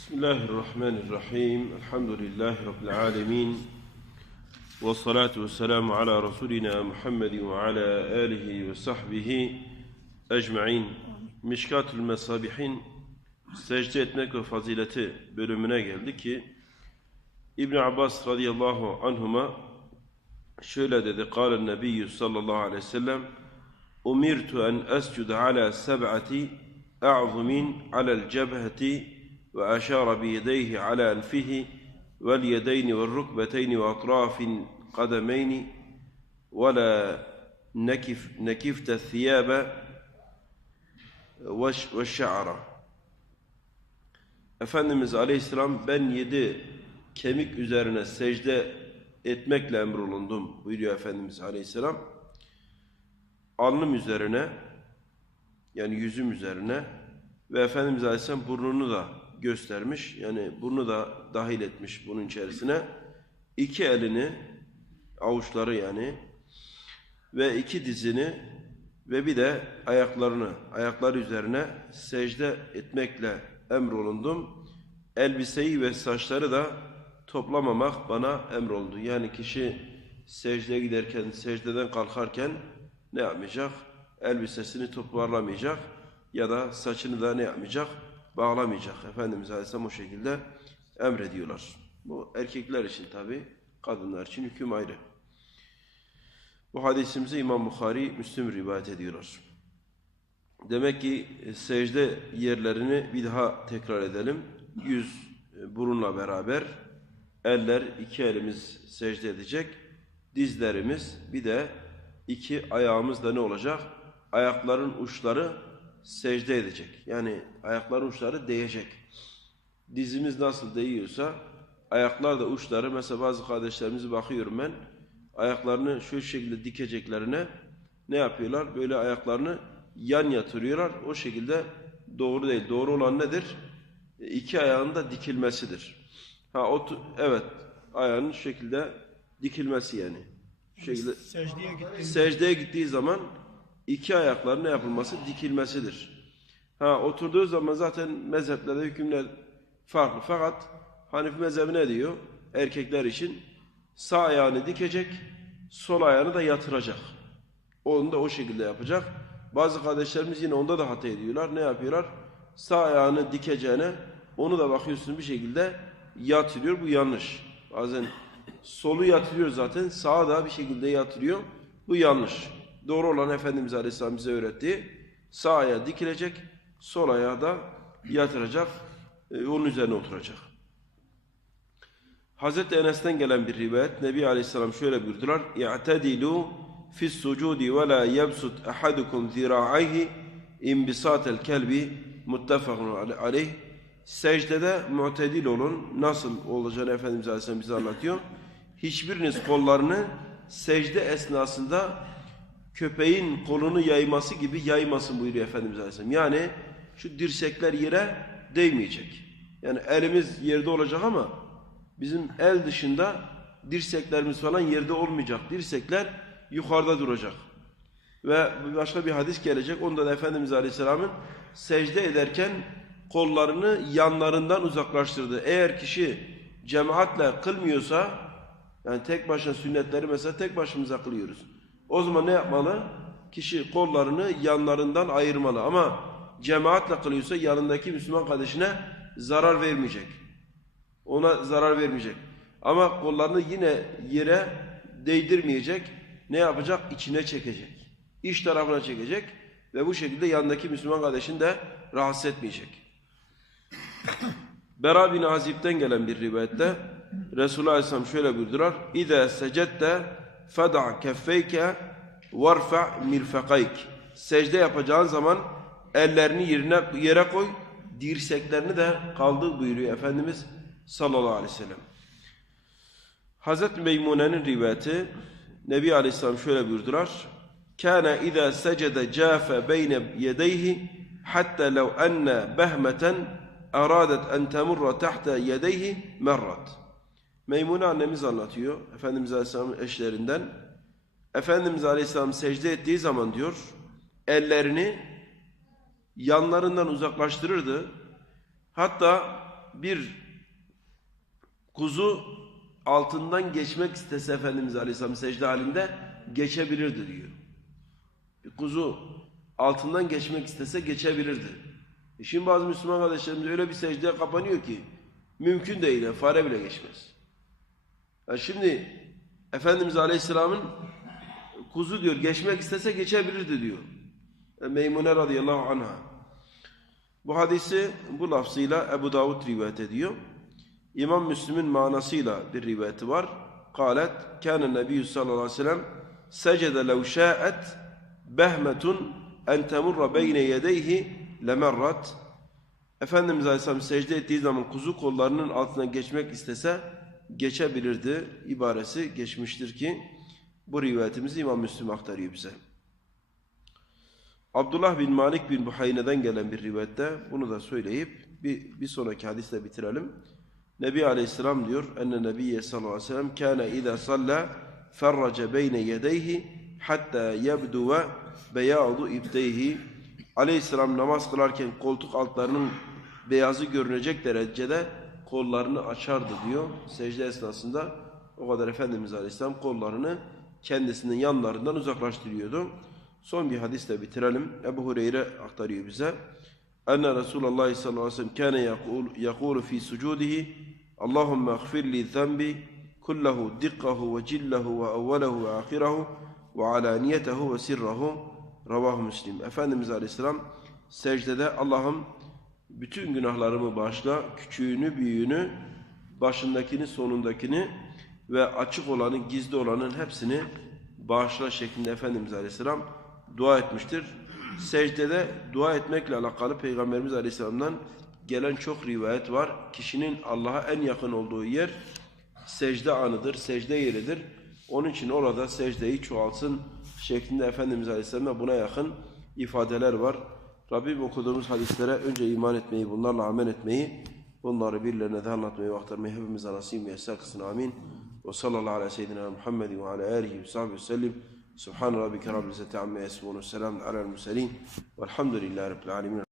بسم الله الرحمن الرحيم. الحمد لله رب العالمين. والصلاة والسلام على رسولنا محمد وعلى آله وصحبه أجمعين. مشكات المصابحين سجدت مكو فضيلته بلومنا قال لك ابن عباس رضي الله عنهما شولد قال النبي صلى الله عليه وسلم أمرت أن أسجد على سبعة أعظم على الجبهة ve rukbeteyni ve atrafin kademeyni ve la nekif, nekifte thiyabe ve ve şa'ara. Efendimiz Aleyhisselam ben yedi kemik üzerine secde etmekle emrolundum buyuruyor Efendimiz Aleyhisselam. Alnım üzerine yani yüzüm üzerine ve Efendimiz Aleyhisselam burnunu da göstermiş. Yani burnu da dahil etmiş bunun içerisine. İki elini avuçları yani ve iki dizini ve bir de ayaklarını, ayakları üzerine secde etmekle emrolundum. Elbiseyi ve saçları da toplamamak bana emrolundu. Yani kişi secdeye giderken, secdeden kalkarken ne yapmayacak? Elbisesini toparlamayacak ya da saçını da ne yapmayacak? Bağlamayacak. Efendimiz Aleyhisselam o şekilde emrediyorlar. Bu erkekler için tabi, kadınlar için hüküm ayrı. Bu hadisimizi İmam Bukhari, Müslim rivayet ediyorlar. Demek ki e, secde yerlerini bir daha tekrar edelim. Yüz e, burunla beraber eller, iki elimiz secde edecek. Dizlerimiz bir de iki ayağımız da ne olacak? Ayakların uçları secde edecek. Yani ayakların uçları değecek. Dizimiz nasıl değiyorsa ayaklar da uçları mesela bazı kardeşlerimize bakıyorum ben ayaklarını şu şekilde dikeceklerine ne yapıyorlar? Böyle ayaklarını yan yatırıyorlar. O şekilde doğru değil. Doğru olan nedir? İki ayağın da dikilmesidir. Ha o evet ayağının şu şekilde dikilmesi yani. Şu şekilde Secdeye gittiğinde secdeye gittiği zaman iki ayakların ne yapılması? Dikilmesidir. Ha oturduğu zaman zaten mezheplerde hükümler farklı. Fakat Hanifi mezhebi ne diyor? Erkekler için sağ ayağını dikecek, sol ayağını da yatıracak. Onu da o şekilde yapacak. Bazı kardeşlerimiz yine onda da hata ediyorlar. Ne yapıyorlar? Sağ ayağını dikeceğine onu da bakıyorsun bir şekilde yatırıyor. Bu yanlış. Bazen solu yatırıyor zaten. Sağı da bir şekilde yatırıyor. Bu yanlış. Doğru olan Efendimiz Aleyhisselam bize öğrettiği sağ ayağı dikilecek, sol ayağı da yatıracak, e, onun üzerine oturacak. Hazreti Enes'ten gelen bir rivayet Nebi Aleyhisselam şöyle buyurdular. İ'tedilu fis sucudi ve la yebsut ahadukum zira'ayhi imbisatel kelbi muttefakun aleyh. Secdede mu'tedil olun. Nasıl olacağını Efendimiz Aleyhisselam bize anlatıyor. Hiçbiriniz kollarını secde esnasında köpeğin kolunu yayması gibi yaymasın buyuruyor Efendimiz Aleyhisselam. Yani şu dirsekler yere değmeyecek. Yani elimiz yerde olacak ama bizim el dışında dirseklerimiz falan yerde olmayacak. Dirsekler yukarıda duracak. Ve başka bir hadis gelecek. Onda da Efendimiz Aleyhisselam'ın secde ederken kollarını yanlarından uzaklaştırdı. Eğer kişi cemaatle kılmıyorsa yani tek başına sünnetleri mesela tek başımıza kılıyoruz. O zaman ne yapmalı? Kişi kollarını yanlarından ayırmalı. Ama cemaatle kılıyorsa yanındaki Müslüman kardeşine zarar vermeyecek. Ona zarar vermeyecek. Ama kollarını yine yere değdirmeyecek. Ne yapacak? İçine çekecek. İç tarafına çekecek. Ve bu şekilde yanındaki Müslüman kardeşini de rahatsız etmeyecek. Bera bin Azib'den gelen bir rivayette Resulullah Aleyhisselam şöyle buyurdular. İze secette feda keffeyke varfa mirfekayk. Secde yapacağın zaman ellerini yerine yere koy, dirseklerini de kaldır buyuruyor Efendimiz sallallahu aleyhi ve sellem. Hazreti Meymune'nin rivayeti Nebi Aleyhisselam şöyle buyurdular. Kana iza secede cafe beyne yedeyhi hatta law anna behmeten aradet en temurra tahta yedeyhi merrat. Meymune annemiz anlatıyor. Efendimiz Aleyhisselam'ın eşlerinden. Efendimiz Aleyhisselam secde ettiği zaman diyor ellerini yanlarından uzaklaştırırdı. Hatta bir kuzu altından geçmek istese Efendimiz Aleyhisselam secde halinde geçebilirdi diyor. Bir kuzu altından geçmek istese geçebilirdi. E şimdi bazı Müslüman kardeşlerimiz öyle bir secdeye kapanıyor ki mümkün değil. Fare bile geçmez. Ya şimdi Efendimiz Aleyhisselam'ın kuzu diyor geçmek istese geçebilirdi diyor. E, Meymune radıyallahu anha. Bu hadisi bu lafzıyla Ebu Davud rivayet ediyor. İmam Müslim'in manasıyla bir rivayeti var. Kalet, kâne nebiyyü sallallahu aleyhi ve sellem secede lev şâet behmetun en temurra beyne yedeyhi lemerrat. Efendimiz Aleyhisselam secde ettiği zaman kuzu kollarının altına geçmek istese geçebilirdi. ibaresi geçmiştir ki bu rivayetimizi İmam Müslim aktarıyor bize. Abdullah bin Malik bin Buhayne'den gelen bir rivayette bunu da söyleyip bir, bir sonraki hadisle bitirelim. Nebi Aleyhisselam diyor enne Nebiye sallallahu aleyhi ve sellem kâne idâ salla ferrace beyne yedeyhi hatta yebduve beyâdu ibteyhi Aleyhisselam namaz kılarken koltuk altlarının beyazı görünecek derecede kollarını açardı diyor. Secde esnasında o kadar Efendimiz Aleyhisselam kollarını kendisinin yanlarından uzaklaştırıyordu. Son bir hadisle bitirelim. Ebu Hureyre aktarıyor bize. Enne Resulullah sallallahu aleyhi ve sellem kâne yakulu fi sucudihi Allahümme agfir li zembi kullahu dikkahu ve cillahu ve evvelehu ve ahirehu ve alaniyetehu ve sirrahu Ravahu Müslim. Efendimiz Aleyhisselam secdede Allah'ım bütün günahlarımı bağışla, küçüğünü, büyüğünü, başındakini, sonundakini ve açık olanı, gizli olanın hepsini bağışla şeklinde Efendimiz Aleyhisselam dua etmiştir. Secdede dua etmekle alakalı Peygamberimiz Aleyhisselam'dan gelen çok rivayet var. Kişinin Allah'a en yakın olduğu yer secde anıdır, secde yeridir. Onun için orada secdeyi çoğalsın şeklinde Efendimiz Aleyhisselam'da buna yakın ifadeler var. Rabbim okuduğumuz hadislere önce iman etmeyi, bunlarla amel etmeyi, bunları birilerine de anlatmayı ve aktarmayı hepimize nasip müyesser kılsın. Amin. Ve sallallahu aleyhi ve seyyidina Muhammed ve ala alihi ve sahbihi ve sellim. Subhan rabbike rabbil izzeti amme yasifun ve selamun alel murselin. Velhamdülillahi rabbil alemin.